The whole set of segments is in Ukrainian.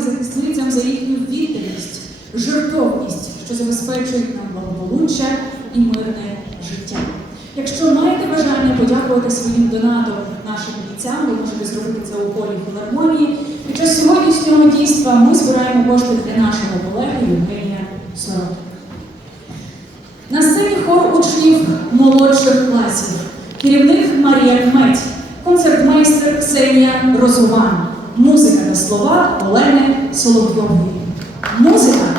подяку захисницям за їхню відданість, жертовність, що забезпечують нам благополуччя і мирне життя. Якщо маєте бажання подякувати своїм донатом нашим бійцям, ви можете зробити це у полі філармонії. Під час сьогоднішнього дійства ми збираємо кошти для нашого колеги Євгенія Сорока. На сцені хор учнів молодших класів, керівник Марія Кметь, концертмейстер Ксенія Розуван, музика та слова solo louvor Música.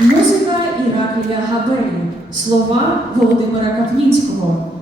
Музика Іраклія Габелі, слова Володимира Каплінського,